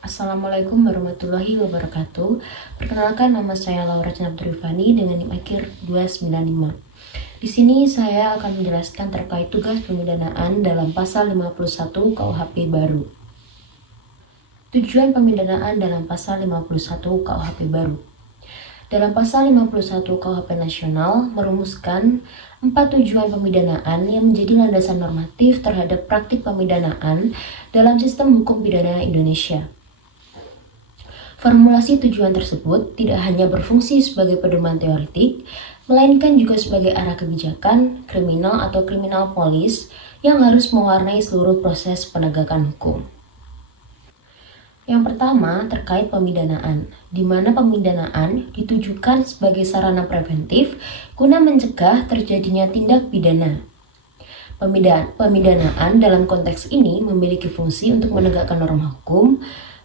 Assalamualaikum warahmatullahi wabarakatuh. Perkenalkan, nama saya Laura Cnabdurifani dengan NIM akhir 295. Di sini saya akan menjelaskan terkait tugas pemidanaan dalam pasal 51 KUHP baru. Tujuan pemidanaan dalam pasal 51 KUHP baru. Dalam pasal 51 KUHP nasional merumuskan 4 tujuan pemidanaan yang menjadi landasan normatif terhadap praktik pemidanaan dalam sistem hukum pidana Indonesia. Formulasi tujuan tersebut tidak hanya berfungsi sebagai pedoman teoretik, melainkan juga sebagai arah kebijakan, kriminal atau kriminal polis yang harus mewarnai seluruh proses penegakan hukum. Yang pertama terkait pemidanaan, di mana pemidanaan ditujukan sebagai sarana preventif guna mencegah terjadinya tindak pidana. Pemidanaan dalam konteks ini memiliki fungsi untuk menegakkan norma hukum,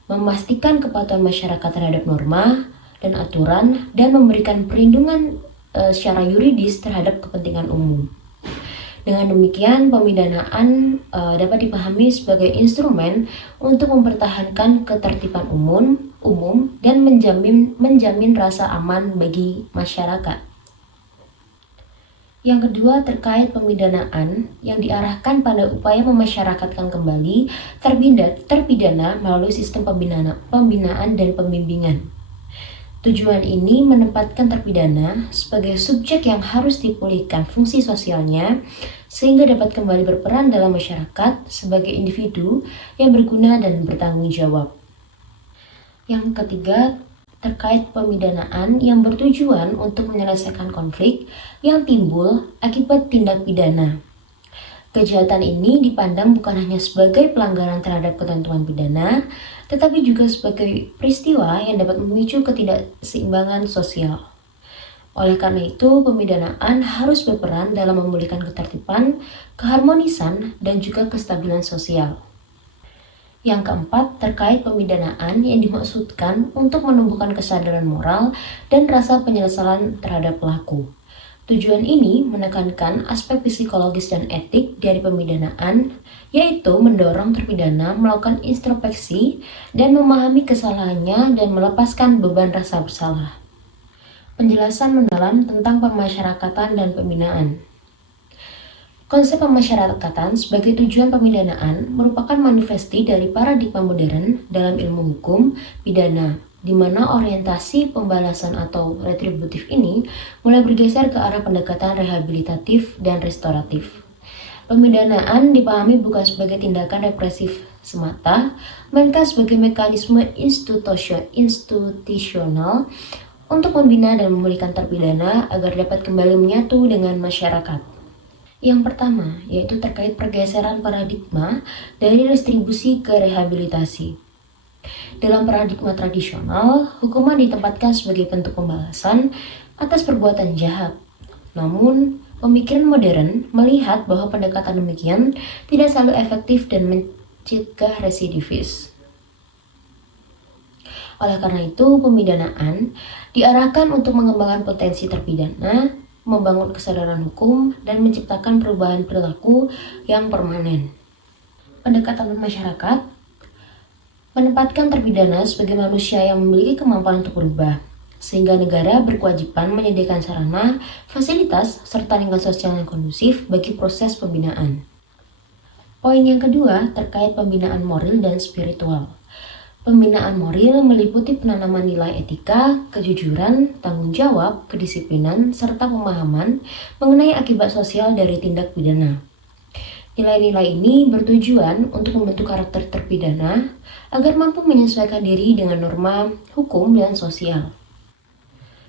memastikan kepatuhan masyarakat terhadap norma dan aturan, dan memberikan perlindungan secara yuridis terhadap kepentingan umum. Dengan demikian, pemidanaan dapat dipahami sebagai instrumen untuk mempertahankan ketertiban umum dan menjamin rasa aman bagi masyarakat. Yang kedua terkait pemidanaan yang diarahkan pada upaya memasyarakatkan kembali terpidana melalui sistem pembinaan dan pembimbingan. Tujuan ini menempatkan terpidana sebagai subjek yang harus dipulihkan fungsi sosialnya sehingga dapat kembali berperan dalam masyarakat sebagai individu yang berguna dan bertanggung jawab. Yang ketiga terkait pemidanaan yang bertujuan untuk menyelesaikan konflik yang timbul akibat tindak pidana. Kejahatan ini dipandang bukan hanya sebagai pelanggaran terhadap ketentuan pidana, tetapi juga sebagai peristiwa yang dapat memicu ketidakseimbangan sosial. Oleh karena itu, pemidanaan harus berperan dalam memulihkan ketertiban, keharmonisan, dan juga kestabilan sosial. Yang keempat, terkait pemidanaan yang dimaksudkan untuk menumbuhkan kesadaran moral dan rasa penyesalan terhadap pelaku. Tujuan ini menekankan aspek psikologis dan etik dari pemidanaan, yaitu mendorong terpidana melakukan introspeksi dan memahami kesalahannya dan melepaskan beban rasa bersalah. Penjelasan mendalam tentang pemasyarakatan dan pembinaan. Konsep pemasyarakatan sebagai tujuan pemidanaan merupakan manifesti dari paradigma modern dalam ilmu hukum pidana, di mana orientasi pembalasan atau retributif ini mulai bergeser ke arah pendekatan rehabilitatif dan restoratif. Pemidanaan dipahami bukan sebagai tindakan represif semata, melainkan sebagai mekanisme institusional untuk membina dan memulihkan terpidana agar dapat kembali menyatu dengan masyarakat. Yang pertama, yaitu terkait pergeseran paradigma dari retribusi ke rehabilitasi. Dalam paradigma tradisional, hukuman ditempatkan sebagai bentuk pembalasan atas perbuatan jahat. Namun, pemikiran modern melihat bahwa pendekatan demikian tidak selalu efektif dan mencegah residivis. Oleh karena itu, pemidanaan diarahkan untuk mengembangkan potensi terpidana, membangun kesadaran hukum, dan menciptakan perubahan perilaku yang permanen. Pendekatan masyarakat menempatkan terpidana sebagai manusia yang memiliki kemampuan untuk berubah, sehingga negara berkewajiban menyediakan sarana, fasilitas, serta lingkungan sosial yang kondusif bagi proses pembinaan. Poin yang kedua terkait pembinaan moral dan spiritual. Pembinaan moral meliputi penanaman nilai etika, kejujuran, tanggung jawab, kedisiplinan, serta pemahaman mengenai akibat sosial dari tindak pidana. Nilai-nilai ini bertujuan untuk membentuk karakter terpidana agar mampu menyesuaikan diri dengan norma hukum dan sosial.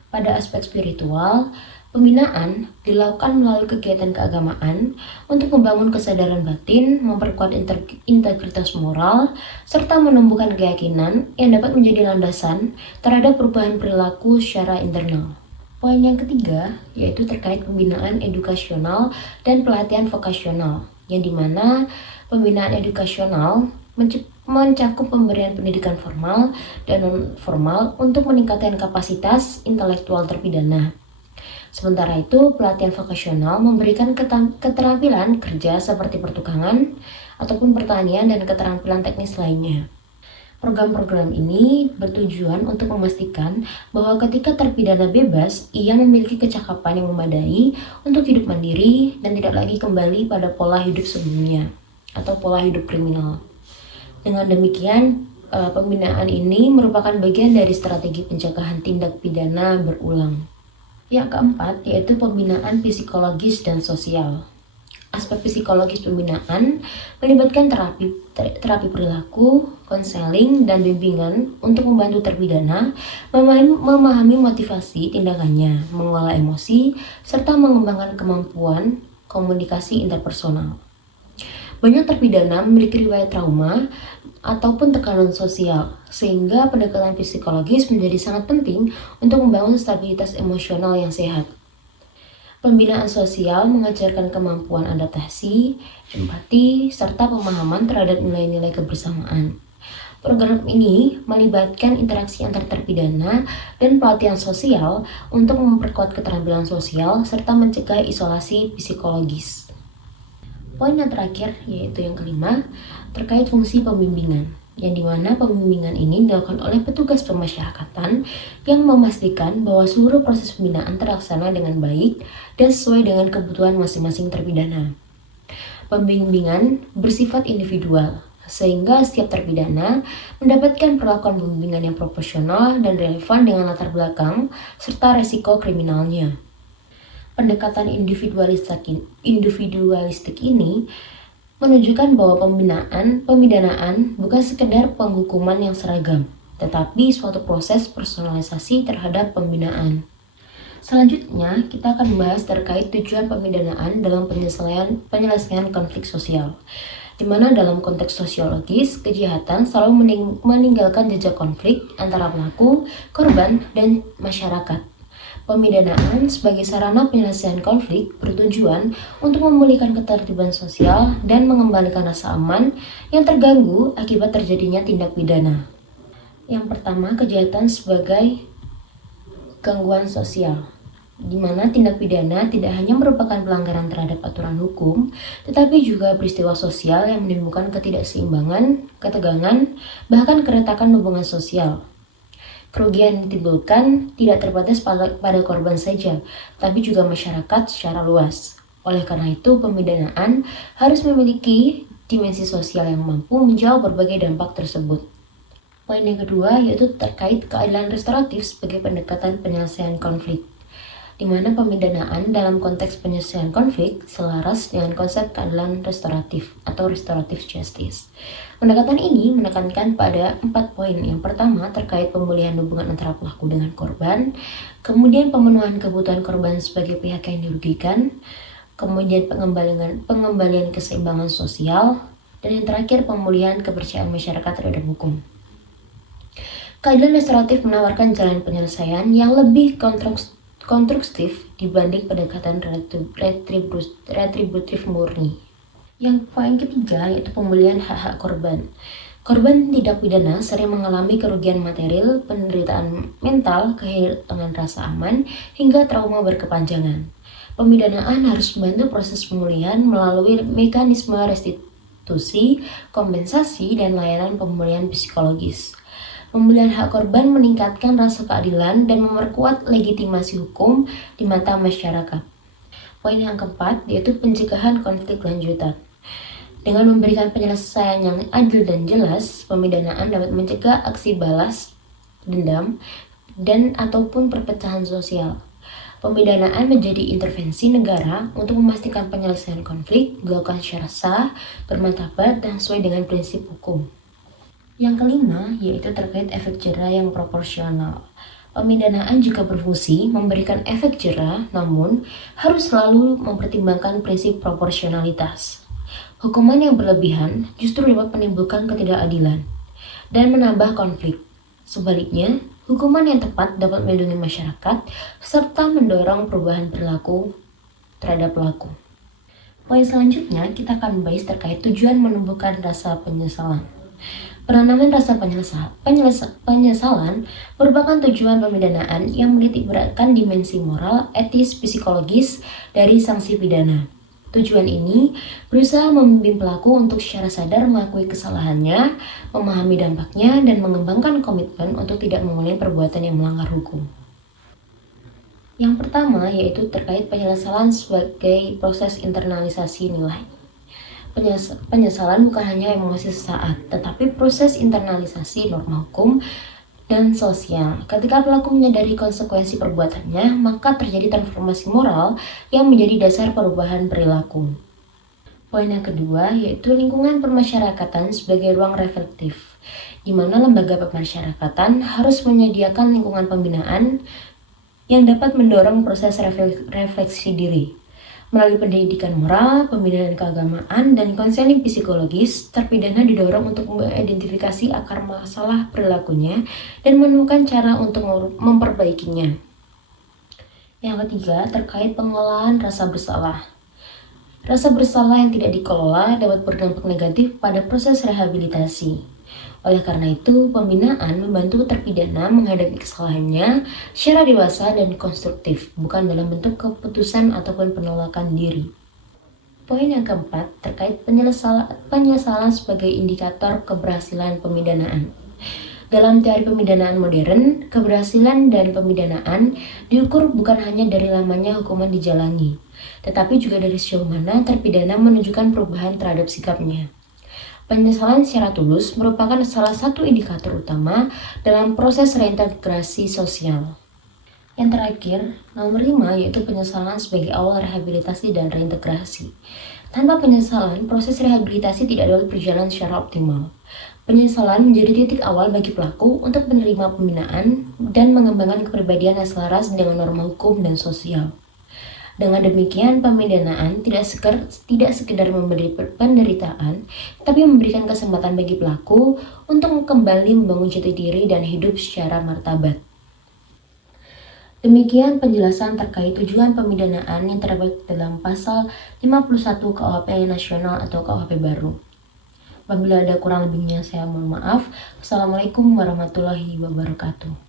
Pada aspek spiritual, pembinaan dilakukan melalui kegiatan keagamaan untuk membangun kesadaran batin, memperkuat integritas moral, serta menumbuhkan keyakinan yang dapat menjadi landasan terhadap perubahan perilaku secara internal. Poin yang ketiga yaitu terkait pembinaan edukasional dan pelatihan vokasional, yang dimana pembinaan edukasional mencakup pemberian pendidikan formal dan non-formal untuk meningkatkan kapasitas intelektual terpidana. Sementara itu, pelatihan vokasional memberikan keterampilan kerja seperti pertukangan ataupun pertanian dan keterampilan teknis lainnya. Program-program ini bertujuan untuk memastikan bahwa ketika terpidana bebas, ia memiliki kecakapan yang memadai untuk hidup mandiri dan tidak lagi kembali pada pola hidup sebelumnya atau pola hidup kriminal. Dengan demikian, pembinaan ini merupakan bagian dari strategi pencegahan tindak pidana berulang. Yang keempat, yaitu pembinaan psikologis dan sosial. Aspek psikologis pembinaan melibatkan terapi perilaku, konseling, dan bimbingan untuk membantu terpidana memahami motivasi tindakannya, mengolah emosi, serta mengembangkan kemampuan komunikasi interpersonal. Banyak terpidana memiliki riwayat trauma ataupun tekanan sosial, sehingga pendekatan psikologis menjadi sangat penting untuk membangun stabilitas emosional yang sehat. Pembinaan sosial mengajarkan kemampuan adaptasi, empati, serta pemahaman terhadap nilai-nilai kebersamaan. Program ini melibatkan interaksi antar terpidana dan pelatihan sosial untuk memperkuat keterampilan sosial serta mencegah isolasi psikologis. Poin yang terakhir, yaitu yang kelima, terkait fungsi pembimbingan, yang dimana pembimbingan ini dilakukan oleh petugas pemasyarakatan yang memastikan bahwa seluruh proses pembinaan terlaksana dengan baik dan sesuai dengan kebutuhan masing-masing terpidana. Pembimbingan bersifat individual, sehingga setiap terpidana mendapatkan perlakuan pembimbingan yang proporsional dan relevan dengan latar belakang serta resiko kriminalnya. Pendekatan individualistik ini menunjukkan bahwa pemidanaan bukan sekedar penghukuman yang seragam, tetapi suatu proses personalisasi terhadap pembinaan. Selanjutnya, kita akan membahas terkait tujuan pemidanaan dalam penyelesaian konflik sosial, di mana dalam konteks sosiologis, kejahatan selalu meninggalkan jejak konflik antara pelaku, korban, dan masyarakat. Pemidanaan sebagai sarana penyelesaian konflik bertujuan untuk memulihkan ketertiban sosial dan mengembalikan rasa aman yang terganggu akibat terjadinya tindak pidana. Yang pertama, kejahatan sebagai gangguan sosial, di mana tindak pidana tidak hanya merupakan pelanggaran terhadap aturan hukum, tetapi juga peristiwa sosial yang menimbulkan ketidakseimbangan, ketegangan, bahkan keretakan hubungan sosial. Kerugian yang ditimbulkan tidak terbatas pada korban saja, tapi juga masyarakat secara luas. Oleh karena itu, pemidanaan harus memiliki dimensi sosial yang mampu menjawab berbagai dampak tersebut. Poin yang kedua yaitu terkait keadilan restoratif sebagai pendekatan penyelesaian konflik, di mana pemidanaan dalam konteks penyelesaian konflik selaras dengan konsep keadilan restoratif atau restorative justice. Pendekatan ini menekankan pada 4 poin. Yang pertama terkait pemulihan hubungan antara pelaku dengan korban, kemudian pemenuhan kebutuhan korban sebagai pihak yang dirugikan, kemudian pengembalian keseimbangan sosial, dan yang terakhir pemulihan kepercayaan masyarakat terhadap hukum. Keadilan restoratif menawarkan jalan penyelesaian yang lebih konstruktif dibanding pendekatan retributif murni. Yang poin ketiga yaitu pemulihan hak-hak korban. Korban tindak pidana sering mengalami kerugian material, penderitaan mental, kehilangan rasa aman, hingga trauma berkepanjangan. Pemidanaan harus membantu proses pemulihan melalui mekanisme restitusi, kompensasi, dan layanan pemulihan psikologis. Pemulihan hak korban meningkatkan rasa keadilan dan memperkuat legitimasi hukum di mata masyarakat. Poin yang keempat yaitu pencegahan konflik lanjutan. Dengan memberikan penyelesaian yang adil dan jelas, pemidanaan dapat mencegah aksi balas dendam dan ataupun perpecahan sosial. Pemidanaan menjadi intervensi negara untuk memastikan penyelesaian konflik dilakukan secara sah, bermartabat, dan sesuai dengan prinsip hukum. Yang kelima yaitu terkait efek jera yang proporsional. Pemidanaan juga berfungsi memberikan efek jera, namun harus selalu mempertimbangkan prinsip proporsionalitas. Hukuman yang berlebihan justru dapat menimbulkan ketidakadilan dan menambah konflik. Sebaliknya, hukuman yang tepat dapat melindungi masyarakat serta mendorong perubahan perilaku terhadap pelaku. Poin selanjutnya kita akan membahas terkait tujuan menumbuhkan rasa penyesalan. Penanaman rasa penyesalan merupakan tujuan pemidanaan yang menitikberatkan dimensi moral, etis, psikologis dari sanksi pidana. Tujuan ini berusaha membimbing pelaku untuk secara sadar mengakui kesalahannya, memahami dampaknya, dan mengembangkan komitmen untuk tidak mengulangi perbuatan yang melanggar hukum. Yang pertama yaitu terkait penyesalan sebagai proses internalisasi nilai. Penyesalan bukan hanya emosi sesaat, tetapi proses internalisasi norma hukum dan sosial. Ketika pelaku menyadari konsekuensi perbuatannya, maka terjadi transformasi moral yang menjadi dasar perubahan perilaku. Poin yang kedua yaitu lingkungan permasyarakatan sebagai ruang reflektif, di mana lembaga pemasyarakatan harus menyediakan lingkungan pembinaan yang dapat mendorong proses refleksi diri. Melalui pendidikan moral, pembinaan keagamaan, dan konseling psikologis, terpidana didorong untuk mengidentifikasi akar masalah perilakunya dan menemukan cara untuk memperbaikinya. Yang ketiga, terkait pengelolaan rasa bersalah. Rasa bersalah yang tidak dikelola dapat berdampak negatif pada proses rehabilitasi. Oleh karena itu, pembinaan membantu terpidana menghadapi kesalahannya secara dewasa dan konstruktif, bukan dalam bentuk keputusan ataupun penolakan diri. Poin yang keempat, terkait penyesalan sebagai indikator keberhasilan pemidanaan. Dalam teori pemidanaan modern, keberhasilan dan pemidanaan diukur bukan hanya dari lamanya hukuman dijalani, tetapi juga dari sejauh mana terpidana menunjukkan perubahan terhadap sikapnya. Penyesalan secara tulus merupakan salah satu indikator utama dalam proses reintegrasi sosial. Yang terakhir, nomor 5 yaitu penyesalan sebagai awal rehabilitasi dan reintegrasi. Tanpa penyesalan, proses rehabilitasi tidak dapat berjalan secara optimal. Penyesalan menjadi titik awal bagi pelaku untuk menerima pembinaan dan mengembangkan kepribadian yang selaras dengan norma hukum dan sosial. Dengan demikian, pemidanaan tidak sekedar memberi penderitaan, tapi memberikan kesempatan bagi pelaku untuk kembali membangun jati diri dan hidup secara martabat. Demikian penjelasan terkait tujuan pemidanaan yang terdapat dalam pasal 51 KUHP Nasional atau KUHP baru. Apabila ada kurang lebihnya saya mohon maaf. Wassalamualaikum warahmatullahi wabarakatuh.